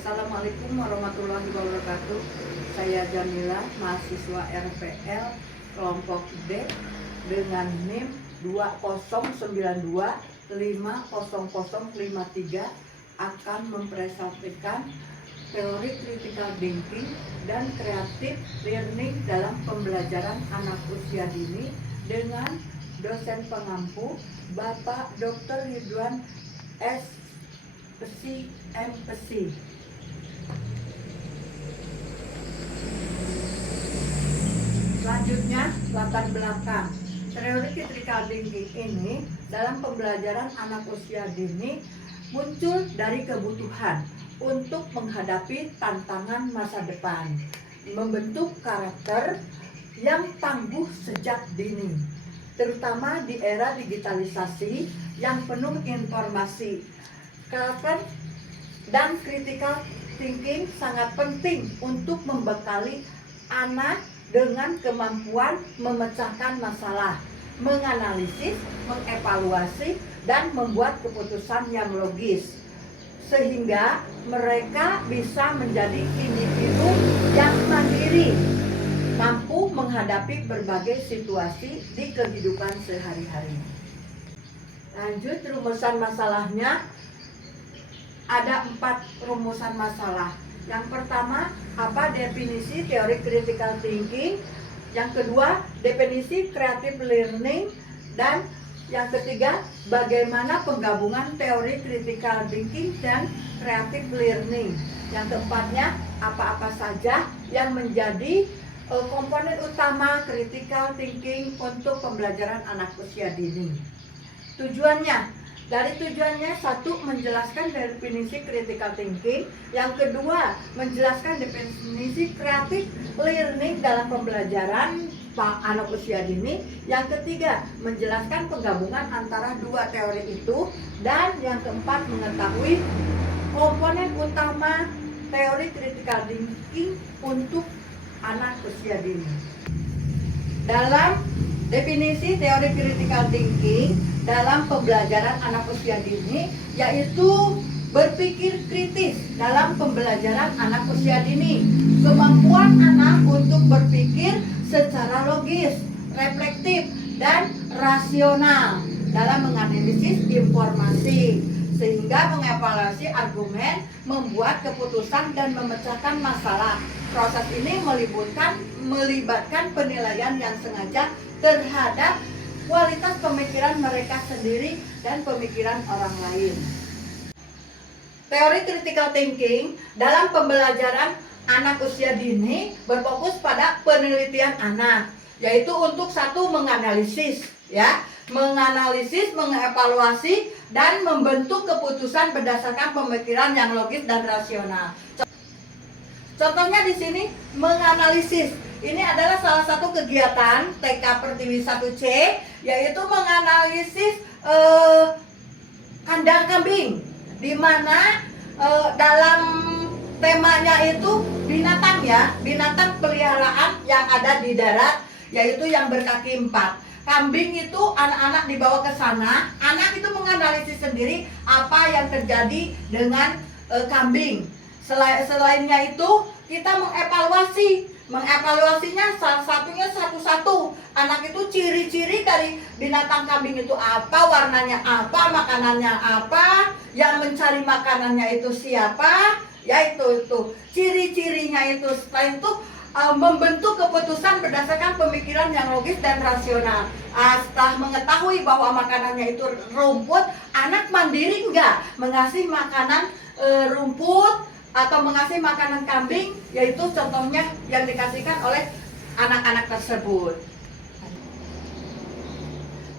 Assalamualaikum warahmatullahi wabarakatuh. Saya Jamila, mahasiswa RPL kelompok D dengan NIM 2092500053 akan mempresentasikan teori critical thinking dan creative learning dalam pembelajaran anak usia dini dengan dosen pengampu Bapak Dr. Ridwan S.Psi M.Psi. Selanjutnya, latar belakang teori critical thinking ini dalam pembelajaran anak usia dini muncul dari kebutuhan untuk menghadapi tantangan masa depan, membentuk karakter yang tangguh sejak dini, terutama di era digitalisasi yang penuh informasi. Karakter dan critical thinking sangat penting untuk membekali anak dengan kemampuan memecahkan masalah, menganalisis, mengevaluasi, dan membuat keputusan yang logis, sehingga mereka bisa menjadi individu yang mandiri, mampu menghadapi berbagai situasi di kehidupan sehari-hari. Lanjut, rumusan masalahnya. Ada 4 rumusan masalah. Yang pertama, apa definisi teori critical thinking? Yang kedua, definisi creative learning. Dan yang ketiga, bagaimana penggabungan teori critical thinking dan creative learning. Yang keempatnya, apa-apa saja yang menjadi komponen utama critical thinking untuk pembelajaran anak usia dini. Tujuannya, satu, menjelaskan definisi critical thinking. Yang kedua, menjelaskan definisi creative learning dalam pembelajaran anak usia dini. Yang ketiga, menjelaskan penggabungan antara dua teori itu. Dan yang keempat, mengetahui komponen utama teori critical thinking untuk anak usia dini. Dalam definisi teori critical thinking dalam pembelajaran anak usia dini, yaitu berpikir kritis dalam pembelajaran anak usia dini. Kemampuan anak untuk berpikir secara logis, reflektif, dan rasional dalam menganalisis informasi, sehingga mengevaluasi argumen, membuat keputusan, dan memecahkan masalah. Proses ini melibatkan penilaian yang sengaja terhadap kualitas pemikiran mereka sendiri dan pemikiran orang lain. Teori critical thinking dalam pembelajaran anak usia dini berfokus pada penelitian anak, yaitu untuk satu, menganalisis, menganalisis, mengevaluasi, dan membentuk keputusan berdasarkan pemikiran yang logis dan rasional. Contohnya di sini, menganalisis. Ini adalah salah satu kegiatan TK Pertiwi 1C, yaitu menganalisis kandang kambing, di mana dalam temanya itu binatang binatang peliharaan yang ada di darat, yaitu yang berkaki 4. Kambing itu anak-anak dibawa ke sana, anak itu menganalisis sendiri apa yang terjadi dengan kambing. Selainnya itu, kita mengevaluasinya salah satunya satu-satu. Anak itu ciri-ciri dari binatang kambing itu apa, warnanya apa, makanannya apa, yang mencari makanannya itu siapa, yaitu ciri-cirinya itu. Setelah itu membentuk keputusan berdasarkan pemikiran yang logis dan rasional. Setelah mengetahui bahwa makanannya itu rumput, anak mandiri enggak mengasih makanan rumput atau mengasih makanan kambing, yaitu contohnya yang dikasihkan oleh anak-anak tersebut.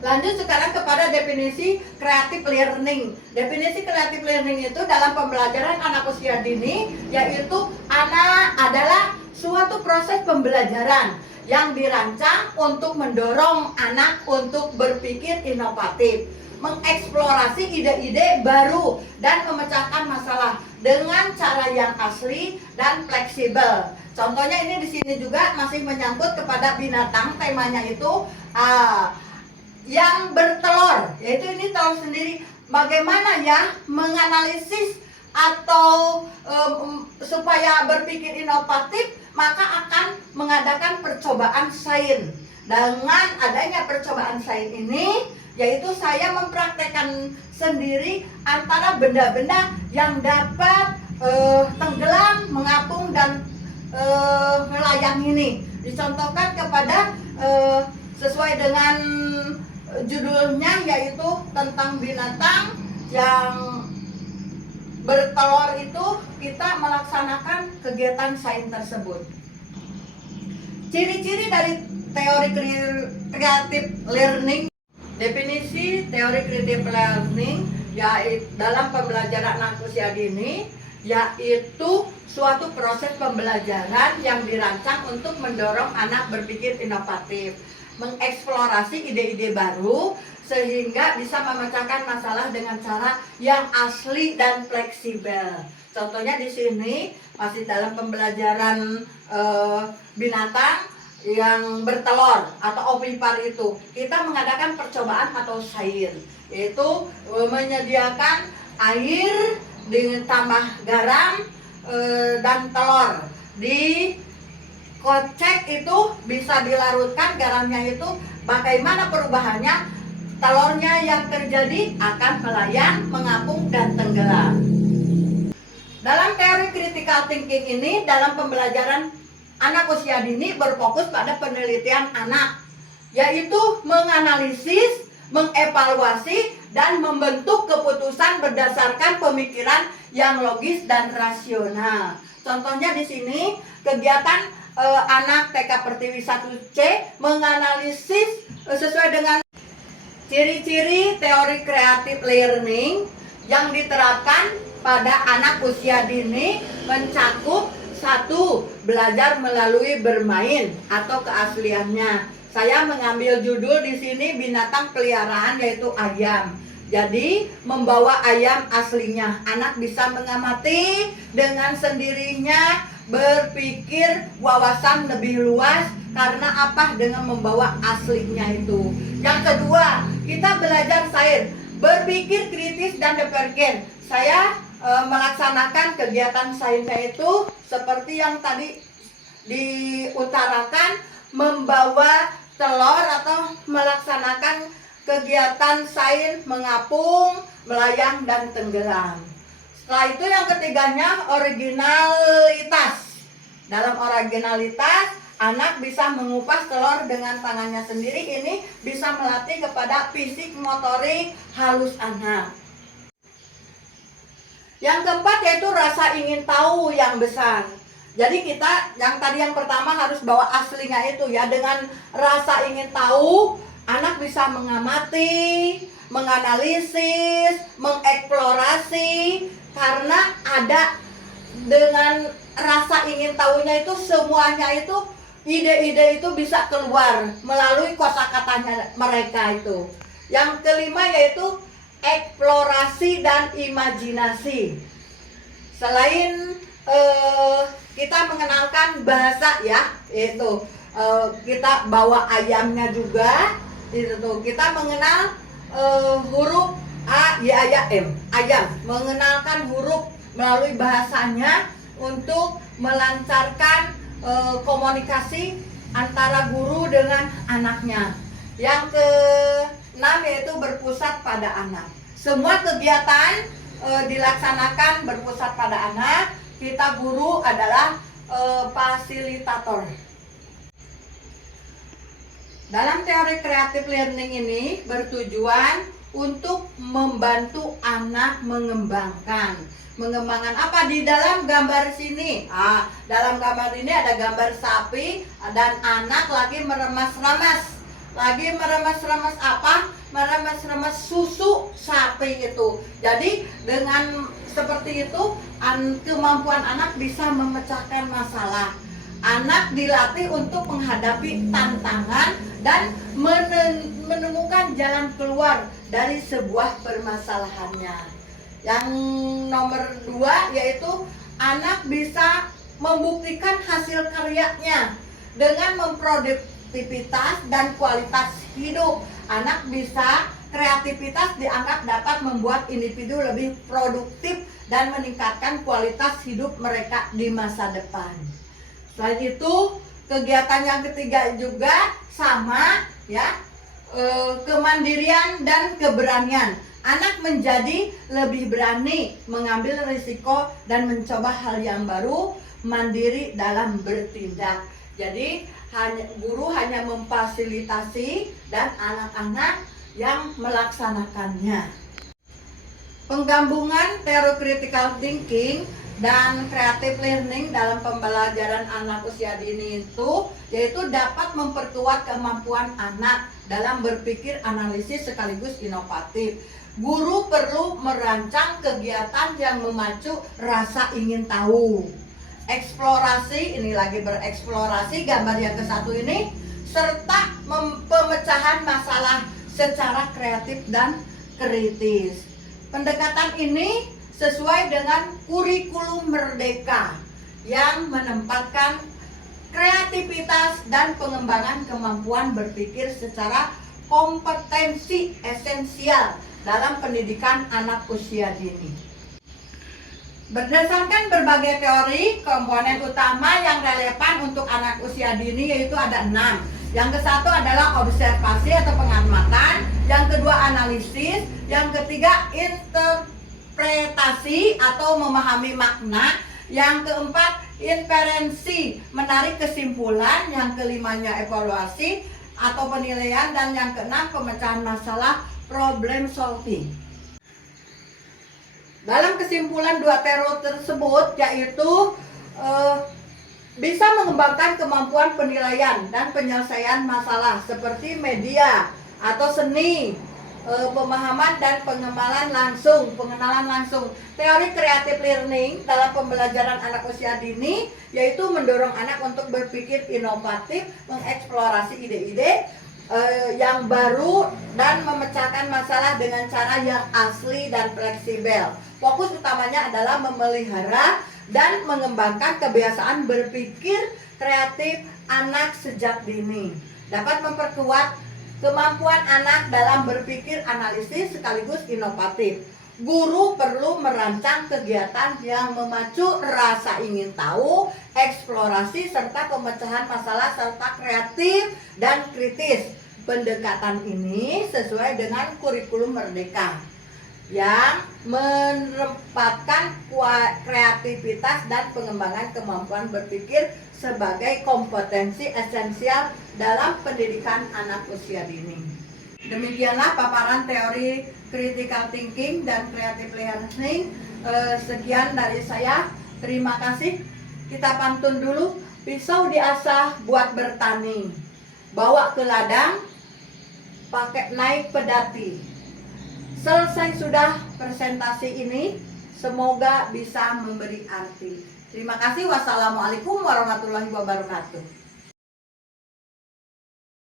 Lanjut sekarang kepada definisi creative learning. Definisi creative learning itu dalam pembelajaran anak usia dini, yaitu anak adalah suatu proses pembelajaran yang dirancang untuk mendorong anak untuk berpikir inovatif, mengeksplorasi ide-ide baru, dan memecahkan masalah dengan cara yang asli dan fleksibel. Contohnya ini di sini juga masih menyangkut kepada binatang, temanya itu yang bertelur, yaitu ini telur sendiri. Bagaimana menganalisis atau supaya berpikir inovatif, maka akan mengadakan percobaan sains. Dengan adanya percobaan sains ini, yaitu saya mempraktekkan sendiri antara benda-benda yang dapat tenggelam, mengapung, dan melayang ini. Dicontohkan kepada sesuai dengan judulnya, yaitu tentang binatang yang bertelur itu, kita melaksanakan kegiatan sains tersebut. Ciri-ciri dari teori creative learning. Definisi teori creative learning yaitu dalam pembelajaran anak usia dini, yaitu suatu proses pembelajaran yang dirancang untuk mendorong anak berpikir inovatif, mengeksplorasi ide-ide baru, sehingga bisa memecahkan masalah dengan cara yang asli dan fleksibel. Contohnya di sini masih dalam pembelajaran binatang yang bertelur atau ovipar itu, kita mengadakan percobaan atau sains, yaitu menyediakan air ditambah garam dan telur. Di kocek itu bisa dilarutkan garamnya itu, bagaimana perubahannya? Telurnya yang terjadi akan melayang, mengapung, dan tenggelam. Dalam teori critical thinking ini, dalam pembelajaran anak usia dini berfokus pada penelitian anak, yaitu menganalisis, mengevaluasi, dan membentuk keputusan berdasarkan pemikiran yang logis dan rasional. Contohnya di sini kegiatan anak TK Pertiwi 1C menganalisis sesuai dengan ciri-ciri teori creative learning yang diterapkan pada anak usia dini, mencakup 1. Belajar melalui bermain atau keasliannya. Saya mengambil judul di sini binatang peliharaan, yaitu ayam. Jadi membawa ayam aslinya, anak bisa mengamati dengan sendirinya, berpikir wawasan lebih luas. Karena apa? Dengan membawa aslinya itu. Yang kedua, kita belajar sains, berpikir kritis dan berpikir. Saya melaksanakan kegiatan sainsnya itu seperti yang tadi diutarakan, membawa telur atau melaksanakan kegiatan sains mengapung, melayang, dan tenggelam. Setelah itu yang ketiganya originalitas. Dalam originalitas, anak bisa mengupas telur dengan tangannya sendiri. Ini bisa melatih kepada fisik motorik halus anak. Yang keempat yaitu rasa ingin tahu yang besar. Jadi kita yang tadi yang pertama harus bawa aslinya itu ya. Dengan rasa ingin tahu, anak bisa mengamati, menganalisis, mengeksplorasi. Karena ada dengan rasa ingin tahunya itu, semuanya itu, ide-ide itu bisa keluar melalui kosakatanya mereka itu. Yang kelima yaitu eksplorasi dan imajinasi. Selain kita mengenalkan bahasa ya, yaitu kita bawa ayamnya juga, itu kita mengenal huruf A, Y, A, Y, M, ayam, mengenalkan huruf melalui bahasanya untuk melancarkan komunikasi antara guru dengan anaknya. Yang keenam yaitu berpusat pada anak. Semua kegiatan dilaksanakan berpusat pada anak. Kita guru adalah fasilitator. Dalam teori creative learning ini bertujuan untuk membantu anak mengembangkan apa di dalam gambar sini. Dalam gambar ini ada gambar sapi dan anak lagi meremas-remas. Apa? Meremas-remas susu sapi itu. Jadi dengan seperti itu kemampuan anak bisa memecahkan masalah. Anak dilatih untuk menghadapi tantangan dan menemukan jalan keluar dari sebuah permasalahannya. Yang nomor 2 yaitu anak bisa membuktikan hasil karyanya dengan memproduktivitas dan kualitas hidup. Anak bisa kreativitas dianggap dapat membuat individu lebih produktif dan meningkatkan kualitas hidup mereka di masa depan. Selain itu, kegiatan yang ketiga juga sama ya, kemandirian dan keberanian. Anak menjadi lebih berani mengambil risiko dan mencoba hal yang baru, mandiri dalam bertindak. Jadi guru hanya memfasilitasi dan anak-anak yang melaksanakannya. Penggabungan teori critical thinking dan creative learning dalam pembelajaran anak usia dini itu yaitu dapat memperkuat kemampuan anak dalam berpikir analisis sekaligus inovatif. Guru perlu merancang kegiatan yang memacu rasa ingin tahu. Eksplorasi, ini lagi bereksplorasi gambar yang ke-1 ini, serta pemecahan masalah secara kreatif dan kritis. Pendekatan ini sesuai dengan kurikulum merdeka yang menempatkan kreativitas dan pengembangan kemampuan berpikir secara kompetensi esensial dalam pendidikan anak usia dini. Berdasarkan berbagai teori, komponen utama yang relevan untuk anak usia dini yaitu ada 6. Yang ke-1 adalah observasi atau pengamatan, yang kedua analisis, yang ketiga interpretasi atau memahami makna, yang keempat inferensi, menarik kesimpulan, yang kelimanya evaluasi atau penilaian, dan yang keenam pemecahan masalah, problem solving. Dalam kesimpulan 2 teori tersebut yaitu bisa mengembangkan kemampuan penilaian dan penyelesaian masalah seperti media atau seni, pemahaman dan pengenalan langsung. Teori creative learning dalam pembelajaran anak usia dini yaitu mendorong anak untuk berpikir inovatif, mengeksplorasi ide-ide yang baru dan memecahkan masalah dengan cara yang asli dan fleksibel. Fokus utamanya adalah memelihara dan mengembangkan kebiasaan berpikir kreatif anak sejak dini. Dapat memperkuat kemampuan anak dalam berpikir analisis sekaligus inovatif. Guru perlu merancang kegiatan yang memacu rasa ingin tahu, eksplorasi, serta pemecahan masalah serta kreatif dan kritis. Pendekatan ini sesuai dengan kurikulum merdeka yang menempatkan kreativitas dan pengembangan kemampuan berpikir sebagai kompetensi esensial dalam pendidikan anak usia dini. Demikianlah paparan teori critical thinking dan creative learning. Sekian dari saya. Terima kasih. Kita pantun dulu. Pisau diasah buat bertani, bawa ke ladang, pakai naik pedati. Selesai sudah presentasi ini. Semoga bisa memberi arti. Terima kasih. Wassalamualaikum warahmatullahi wabarakatuh.